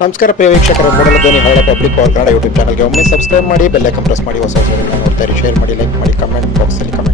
ನಮಸ್ಕಾರ ಪ್ರಿಯ ವೀಕ್ಷಕರ ಮೊದಲ ಧ್ವನಿ ಹಳೆ ಪಬ್ಲಿಕ್ ಪವರ್ ಕನ್ನಡ ಯೂಟ್ಯೂಬ್ ಚಾನಲ್ಗೆ ಒಮ್ಮೆ ಸಬ್ಸ್ಕ್ರೈಬ್ ಮಾಡಿ ಬೆಲ್ಲೈಕನ್ ಪ್ರೆಸ್ ಮಾಡಿ, ಹೊಸ ಹೊಸ ನೋಡ್ತಾ ಇರಿ ಶೇರ್ ಮಾಡಿ ಲೈಕ್ ಮಾಡಿ ಕಮೆಂಟ್ ಬಾಕ್ಸಲ್ಲಿ ಕಮೆಂಟ್